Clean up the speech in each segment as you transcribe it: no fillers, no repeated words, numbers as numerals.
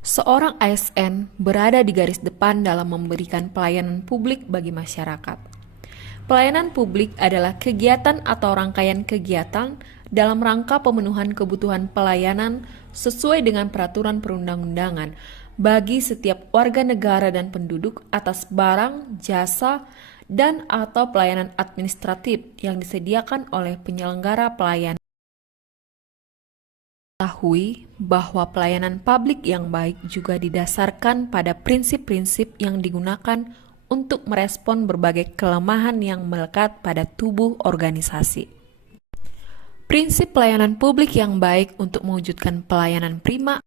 Seorang ASN berada di garis depan dalam memberikan pelayanan publik bagi masyarakat. Pelayanan publik adalah kegiatan atau rangkaian kegiatan dalam rangka pemenuhan kebutuhan pelayanan sesuai dengan peraturan perundang-undangan bagi setiap warga negara dan penduduk atas barang, jasa, dan atau pelayanan administratif yang disediakan oleh penyelenggara pelayanan. Ketahui bahwa pelayanan publik yang baik juga didasarkan pada prinsip-prinsip yang digunakan untuk merespon berbagai kelemahan yang melekat pada tubuh organisasi. Prinsip pelayanan publik yang baik untuk mewujudkan pelayanan prima.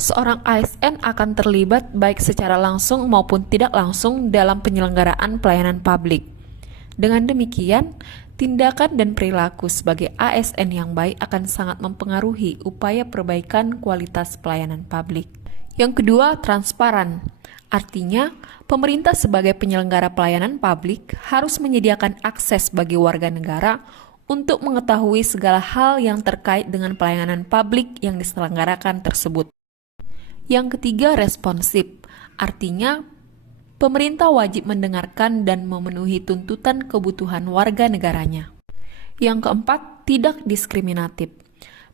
Seorang ASN akan terlibat baik secara langsung maupun tidak langsung dalam penyelenggaraan pelayanan publik. Dengan demikian, tindakan dan perilaku sebagai ASN yang baik akan sangat mempengaruhi upaya perbaikan kualitas pelayanan publik. Yang kedua, transparan. Artinya, pemerintah sebagai penyelenggara pelayanan publik harus menyediakan akses bagi warga negara untuk mengetahui segala hal yang terkait dengan pelayanan publik yang diselenggarakan tersebut. Yang ketiga, responsif. Artinya, pemerintah wajib mendengarkan dan memenuhi tuntutan kebutuhan warga negaranya. Yang keempat, tidak diskriminatif.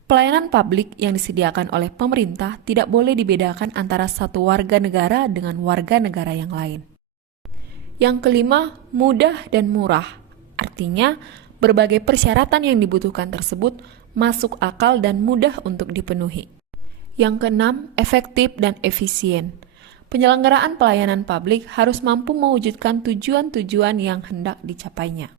Pelayanan publik yang disediakan oleh pemerintah tidak boleh dibedakan antara satu warga negara dengan warga negara yang lain. Yang kelima, mudah dan murah. Artinya, berbagai persyaratan yang dibutuhkan tersebut masuk akal dan mudah untuk dipenuhi. Yang keenam, efektif dan efisien. Penyelenggaraan pelayanan publik harus mampu mewujudkan tujuan-tujuan yang hendak dicapainya.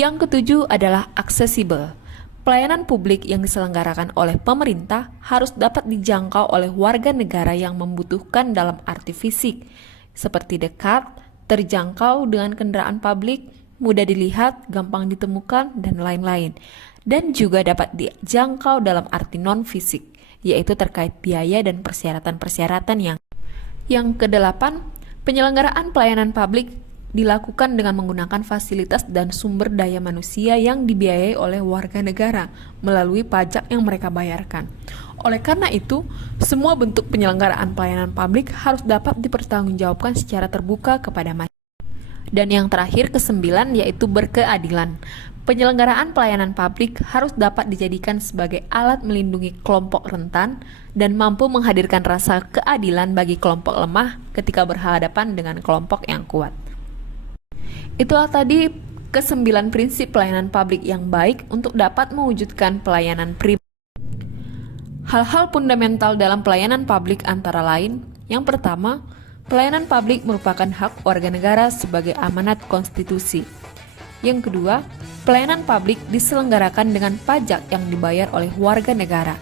Yang ketujuh adalah aksesibel. Pelayanan publik yang diselenggarakan oleh pemerintah harus dapat dijangkau oleh warga negara yang membutuhkan dalam arti fisik, seperti dekat, terjangkau dengan kendaraan publik, mudah dilihat, gampang ditemukan, dan lain-lain. Dan juga dapat dijangkau dalam arti non-fisik, yaitu terkait biaya dan persyaratan-persyaratan yang kedelapan, penyelenggaraan pelayanan publik dilakukan dengan menggunakan fasilitas dan sumber daya manusia yang dibiayai oleh warga negara melalui pajak yang mereka bayarkan. Oleh karena itu, semua bentuk penyelenggaraan pelayanan publik harus dapat dipertanggungjawabkan secara terbuka kepada masyarakat. Dan yang terakhir, kesembilan, yaitu berkeadilan. Penyelenggaraan pelayanan publik harus dapat dijadikan sebagai alat melindungi kelompok rentan dan mampu menghadirkan rasa keadilan bagi kelompok lemah ketika berhadapan dengan kelompok yang kuat. Itulah tadi kesembilan prinsip pelayanan publik yang baik untuk dapat mewujudkan pelayanan prima. Hal-hal fundamental dalam pelayanan publik antara lain, yang pertama, pelayanan publik merupakan hak warga negara sebagai amanat konstitusi. Yang kedua, pelayanan publik diselenggarakan dengan pajak yang dibayar oleh warga negara.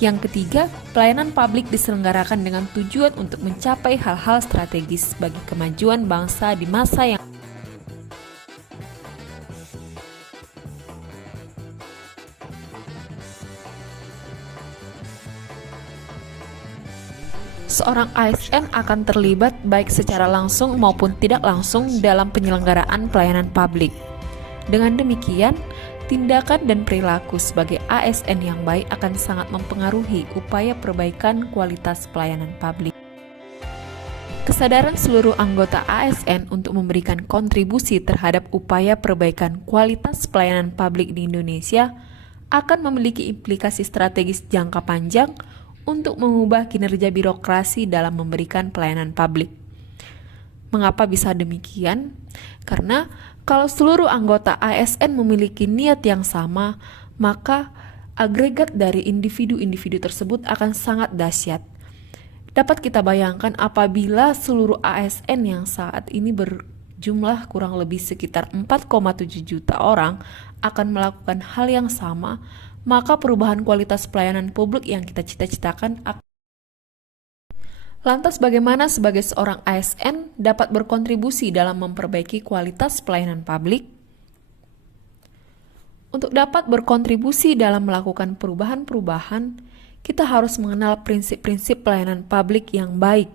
Yang ketiga, pelayanan publik diselenggarakan dengan tujuan untuk mencapai hal-hal strategis bagi kemajuan bangsa di masa yang seorang ASN akan terlibat baik secara langsung maupun tidak langsung dalam penyelenggaraan pelayanan publik. Dengan demikian, tindakan dan perilaku sebagai ASN yang baik akan sangat mempengaruhi upaya perbaikan kualitas pelayanan publik. Kesadaran seluruh anggota ASN untuk memberikan kontribusi terhadap upaya perbaikan kualitas pelayanan publik di Indonesia akan memiliki implikasi strategis jangka panjang untuk mengubah kinerja birokrasi dalam memberikan pelayanan publik. Mengapa bisa demikian? Karena kalau seluruh anggota ASN memiliki niat yang sama, maka agregat dari individu-individu tersebut akan sangat dahsyat. Dapat kita bayangkan apabila seluruh ASN yang saat ini berjumlah kurang lebih sekitar 4,7 juta orang akan melakukan hal yang sama, maka perubahan kualitas pelayanan publik yang kita cita-citakan akan. Lantas bagaimana sebagai seorang ASN dapat berkontribusi dalam memperbaiki kualitas pelayanan publik? Untuk dapat berkontribusi dalam melakukan perubahan-perubahan, kita harus mengenal prinsip-prinsip pelayanan publik yang baik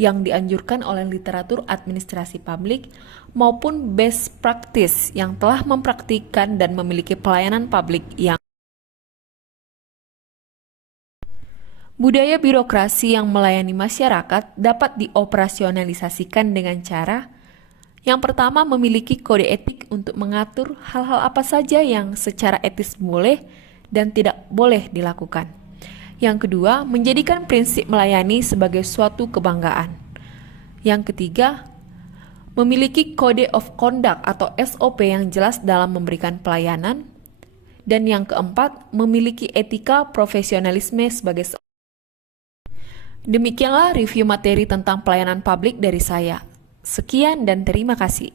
yang dianjurkan oleh literatur administrasi publik maupun best practice yang telah mempraktikkan dan memiliki pelayanan publik yang Budaya birokrasi yang melayani masyarakat dapat dioperasionalisasikan dengan cara yang pertama, memiliki kode etik untuk mengatur hal-hal apa saja yang secara etis boleh dan tidak boleh dilakukan. Yang kedua, menjadikan prinsip melayani sebagai suatu kebanggaan. Yang ketiga, memiliki kode of conduct atau SOP yang jelas dalam memberikan pelayanan. Dan yang keempat, memiliki etika profesionalisme sebagai Demikianlah review materi tentang pelayanan publik dari saya. Sekian dan terima kasih.